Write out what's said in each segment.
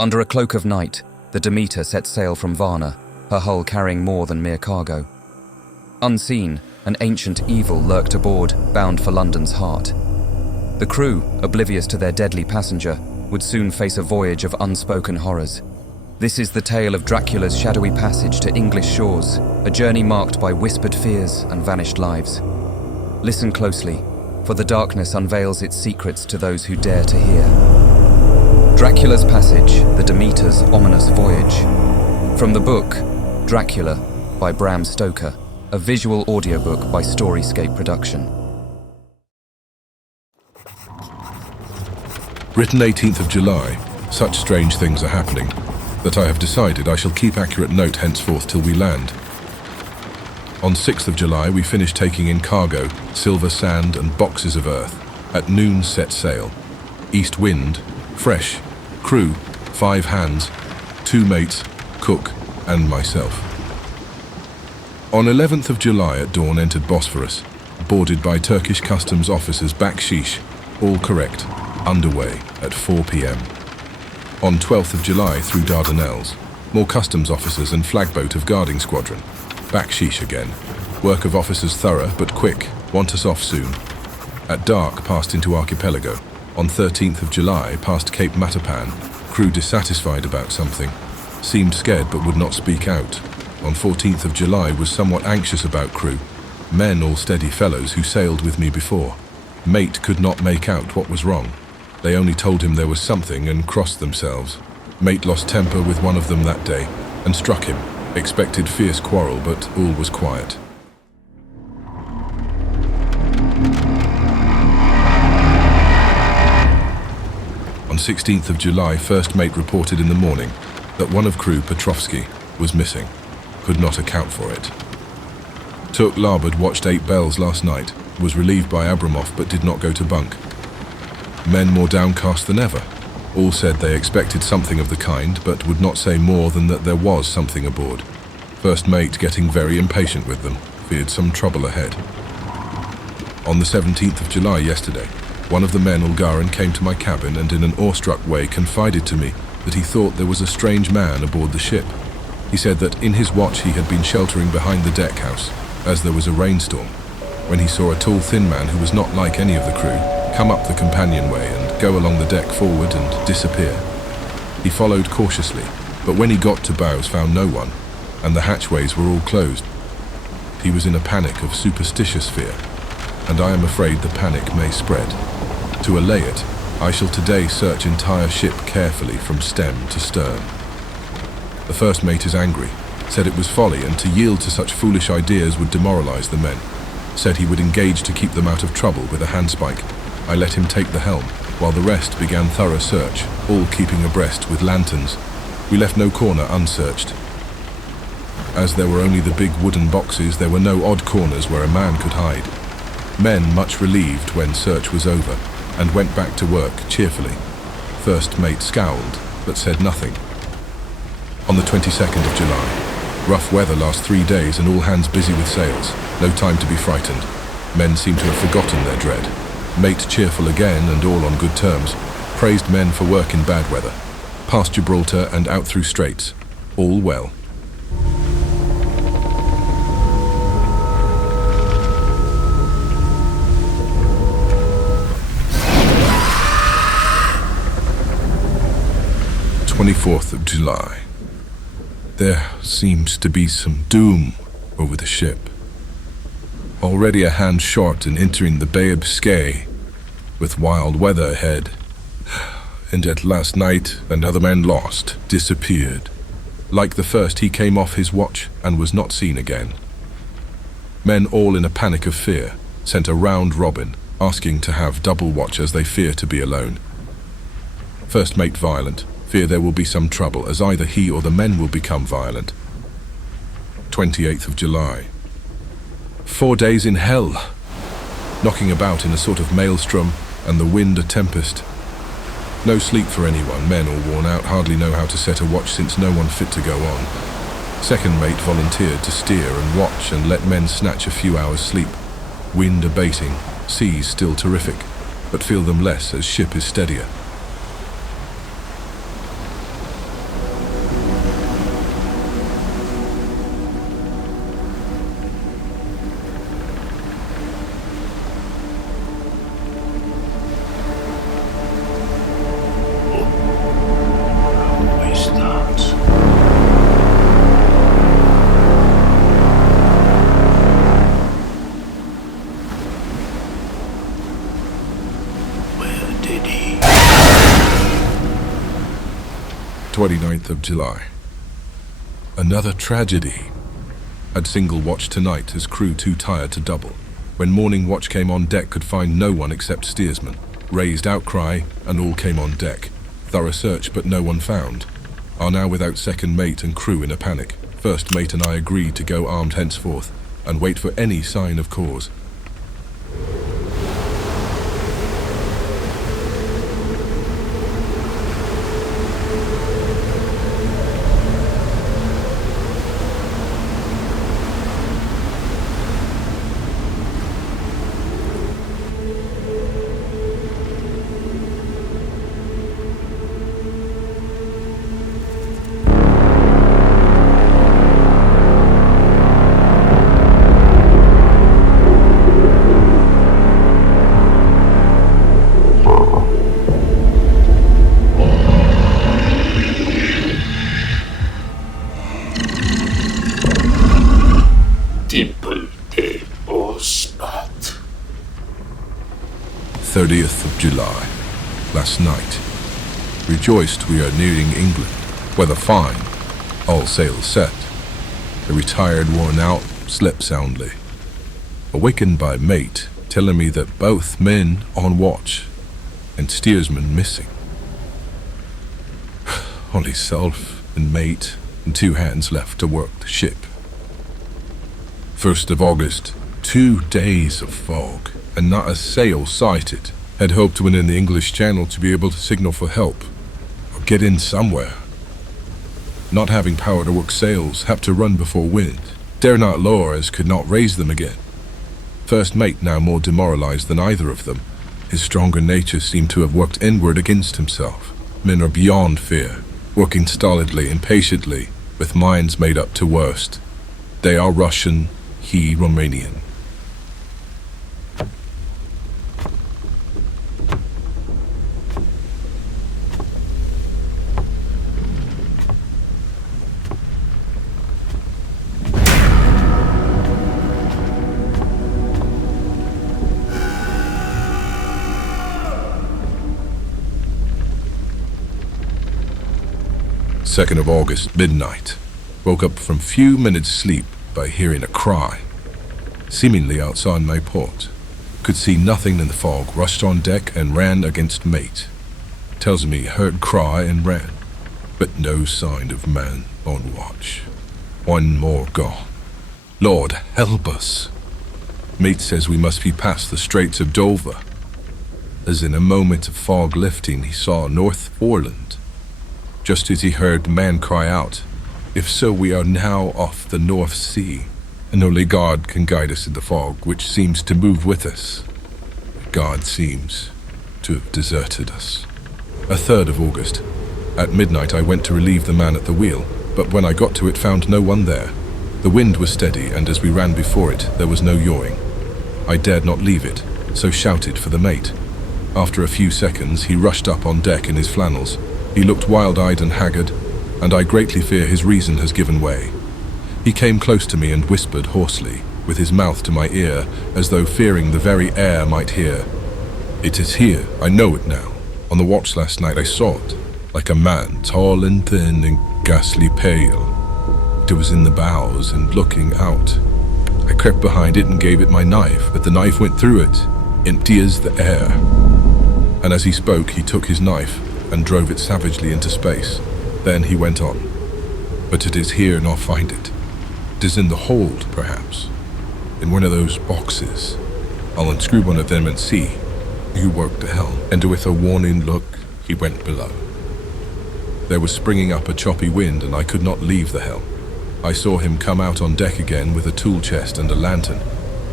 Under a cloak of night, the Demeter set sail from Varna, her hull carrying more than mere cargo. Unseen, an ancient evil lurked aboard, bound for London's heart. The crew, oblivious to their deadly passenger, would soon face a voyage of unspoken horrors. This is the tale of Dracula's shadowy passage to English shores, a journey marked by whispered fears and vanished lives. Listen closely, for the darkness unveils its secrets to those who dare to hear. Dracula's Passage, the Demeter's Ominous Voyage. From the book, Dracula, by Bram Stoker, a visual audiobook by Storyscape production. Written 18th of July, such strange things are happening that I have decided I shall keep accurate note henceforth till we land. On 6th of July we finished taking in cargo, silver sand and boxes of earth. At noon set sail. East wind, fresh, crew, 5 hands, 2 mates, cook and myself. On 11th of July at dawn entered Bosphorus, boarded by Turkish customs officers bakshish, all correct, underway at 4 p.m. On 12th of July through Dardanelles, more customs officers and flagboat of guarding squadron. Bakshish again. Work of officers thorough but quick, want us off soon. At dark passed into archipelago. On 13th of July past Cape Matooma, crew dissatisfied about something. Seemed scared but would not speak out. On 14th of July was somewhat anxious about crew. Men all steady fellows who sailed with me before. Mate could not make out what was wrong. They only told him there was something and crossed themselves. Mate lost temper with one of them that day and struck him. Expected fierce quarrel, but all was quiet. On 16th of July, first mate reported in the morning that one of crew, Petrovsky, was missing. Could not account for it. Took larboard, watched 8 bells last night, was relieved by Abramov but did not go to bunk. Men more downcast than ever. All said they expected something of the kind, but would not say more than that there was something aboard. First mate getting very impatient with them, feared some trouble ahead. On the 17th of July yesterday, one of the men, Ulgarin, came to my cabin and in an awestruck way confided to me that he thought there was a strange man aboard the ship. He said that in his watch he had been sheltering behind the deck house, as there was a rainstorm, when he saw a tall thin man who was not like any of the crew come up the companionway and go along the deck forward and disappear. He followed cautiously, but when he got to bows found no one, and the hatchways were all closed. He was in a panic of superstitious fear, and I am afraid the panic may spread. To allay it, I shall today search entire ship carefully from stem to stern. The first mate is angry, said it was folly and to yield to such foolish ideas would demoralize the men. Said he would engage to keep them out of trouble with a handspike. I let him take the helm, while the rest began thorough search, all keeping abreast with lanterns. We left no corner unsearched. As there were only the big wooden boxes, there were no odd corners where a man could hide. Men much relieved when search was over, and went back to work cheerfully. First mate scowled, but said nothing. On the 22nd of July, rough weather last 3 days and all hands busy with sails, no time to be frightened. Men seem to have forgotten their dread. Mate cheerful again and all on good terms, praised men for work in bad weather. Past Gibraltar and out through straits, all well. "24th of July. There seems to be some doom over the ship. Already a hand short in entering the Bay of Biscay, with wild weather ahead. And yet last night another man lost, disappeared. Like the first, he came off his watch and was not seen again. Men all in a panic of fear, sent a round robin, asking to have double watch as they fear to be alone. First mate violent, fear there will be some trouble, as either he or the men will become violent. 28th of July. 4 days in hell, knocking about in a sort of maelstrom, and the wind a tempest. No sleep for anyone, men all worn out, hardly know how to set a watch since no one fit to go on. Second mate volunteered to steer and watch and let men snatch a few hours sleep. Wind abating, seas still terrific, but feel them less as ship is steadier. 29th of July. Another tragedy. Had single watch tonight, his crew too tired to double. When morning watch came on deck, could find no one except steersman. Raised outcry, and all came on deck. Thorough search, but no one found. Are now without second mate and crew in a panic. First mate and I agreed to go armed henceforth, and wait for any sign of cause. Dimple de Ospat. 30th of July. Last night. Rejoiced we are nearing England. Weather fine. All sails set. The retired, worn out, slept soundly. Awakened by mate, telling me that both men on watch and steersman missing. Only self and mate and 2 hands left to work the ship. 1st of August, 2 days of fog, and not a sail sighted. Had hoped to win in the English Channel to be able to signal for help, or get in somewhere. Not having power to work sails, have to run before wind. Dare not lower, as could not raise them again. First mate now more demoralized than either of them. His stronger nature seemed to have worked inward against himself. Men are beyond fear, working stolidly and patiently, with minds made up to worst. They are Russian, he Romanian. Second of August, midnight. Woke up from few minutes sleep by hearing a cry, seemingly outside my port. Could see nothing in the fog, rushed on deck and ran against mate. Tells me heard cry and ran, but no sign of man on watch. One more gone. Lord help us. Mate says we must be past the Straits of Dover. As in a moment of fog lifting, he saw North Foreland. Just as he heard the man cry out, if so, we are now off the North Sea, and only God can guide us in the fog, which seems to move with us. God seems to have deserted us. 3rd of August. At midnight I went to relieve the man at the wheel, but when I got to it found no one there. The wind was steady, and as we ran before it, there was no yawing. I dared not leave it, so shouted for the mate. After a few seconds, he rushed up on deck in his flannels. He looked wild-eyed and haggard, and I greatly fear his reason has given way. He came close to me and whispered hoarsely, with his mouth to my ear, as though fearing the very air might hear. It is here, I know it now. On the watch last night I saw it, like a man, tall and thin and ghastly pale. It was in the bows and looking out. I crept behind it and gave it my knife, but the knife went through it, empty as the air. And as he spoke, he took his knife and drove it savagely into space. Then he went on. But it is here, nor find it. It is in the hold, perhaps. In one of those boxes. I'll unscrew one of them and see. You work the helm. And with a warning look, he went below. There was springing up a choppy wind, and I could not leave the helm. I saw him come out on deck again with a tool chest and a lantern,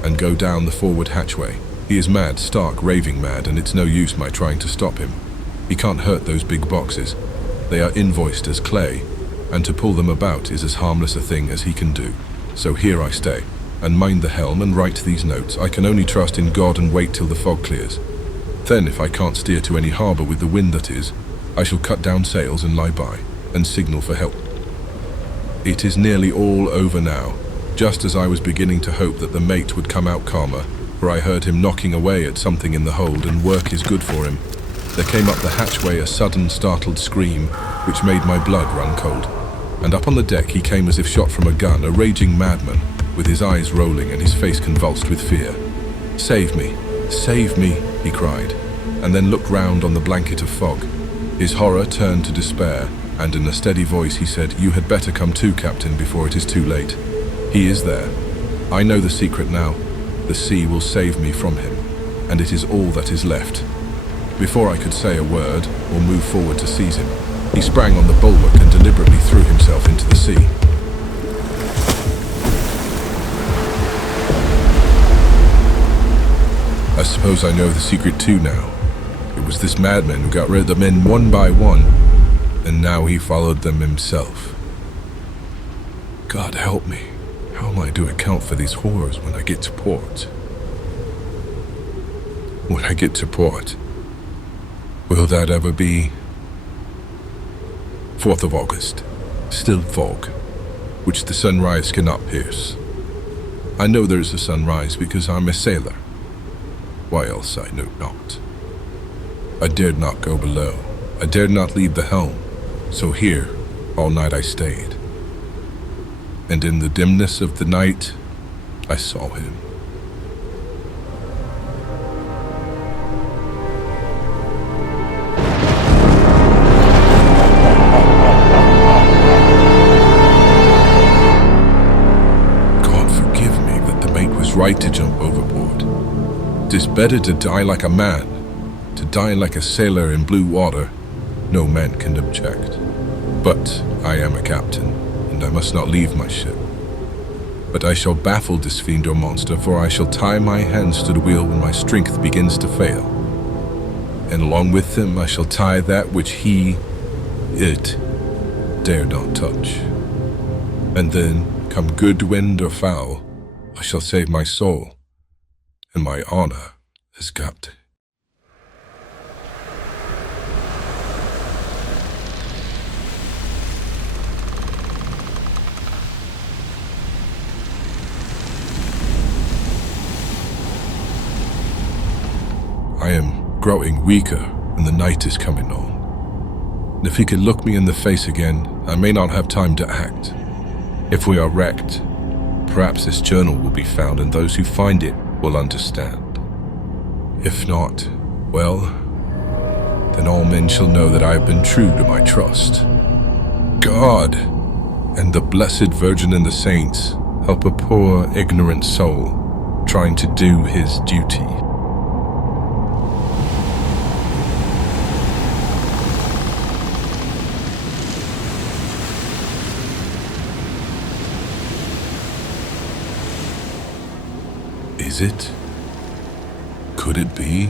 and go down the forward hatchway. He is mad, stark, raving mad, and it's no use my trying to stop him. He can't hurt those big boxes. They are invoiced as clay, and to pull them about is as harmless a thing as he can do. So here I stay, and mind the helm and write these notes. I can only trust in God and wait till the fog clears. Then, if I can't steer to any harbour with the wind that is, I shall cut down sails and lie by, and signal for help. It is nearly all over now, just as I was beginning to hope that the mate would come out calmer, for I heard him knocking away at something in the hold, and work is good for him. There came up the hatchway a sudden startled scream, which made my blood run cold. And up on the deck he came as if shot from a gun, a raging madman, with his eyes rolling and his face convulsed with fear. "Save me, save me," he cried, and then looked round on the blanket of fog. His horror turned to despair, and in a steady voice he said, "You had better come too, Captain, before it is too late. He is there. I know the secret now. The sea will save me from him, and it is all that is left." Before I could say a word or move forward to seize him, he sprang on the bulwark and deliberately threw himself into the sea. I suppose I know the secret too now. It was this madman who got rid of the men one by one, and now he followed them himself. God help me. How am I to account for these horrors when I get to port? When I get to port, will that ever be? 4th of August. Still fog, which the sunrise cannot pierce. I know there is a sunrise because I'm a sailor. Why else I know not. I dared not go below. I dared not leave the helm. So here, all night I stayed. And in the dimness of the night, I saw him. God forgive me that the mate was right to jump overboard. 'Tis better to die like a man. To die like a sailor in blue water, no man can object. But I am a captain, and I must not leave my ship. But I shall baffle this fiend or monster, for I shall tie my hands to the wheel when my strength begins to fail. And along with them I shall tie that which it, dare not touch. And then, come good wind or foul, I shall save my soul, and my honor as captain. I am growing weaker, and the night is coming on. And if he could look me in the face again, I may not have time to act. If we are wrecked, perhaps this journal will be found, and those who find it will understand. If not, well, then all men shall know that I have been true to my trust. God and the Blessed Virgin and the saints help a poor, ignorant soul trying to do his duty. Is it? Could it be?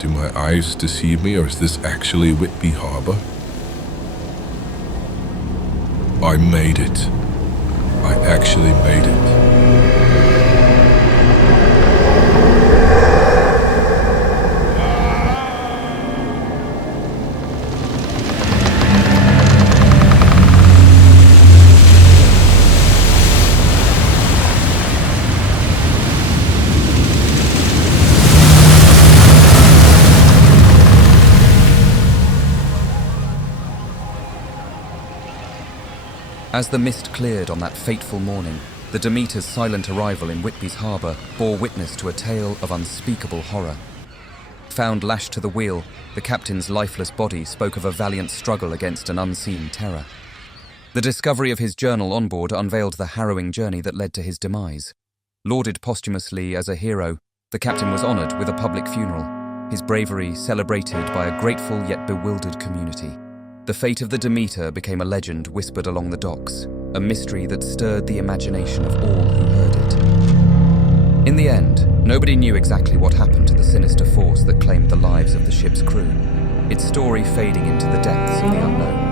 Do my eyes deceive me, or is this actually Whitby Harbor? I made it. I actually made it. As the mist cleared on that fateful morning, the Demeter's silent arrival in Whitby's harbour bore witness to a tale of unspeakable horror. Found lashed to the wheel, the captain's lifeless body spoke of a valiant struggle against an unseen terror. The discovery of his journal on board unveiled the harrowing journey that led to his demise. Lauded posthumously as a hero, the captain was honoured with a public funeral, his bravery celebrated by a grateful yet bewildered community. The fate of the Demeter became a legend whispered along the docks, a mystery that stirred the imagination of all who heard it. In the end, nobody knew exactly what happened to the sinister force that claimed the lives of the ship's crew, its story fading into the depths of the unknown.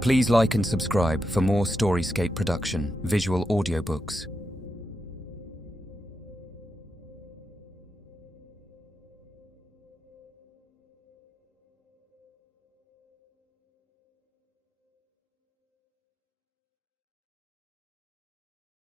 Please like and subscribe for more Storyscape production, visual audiobooks.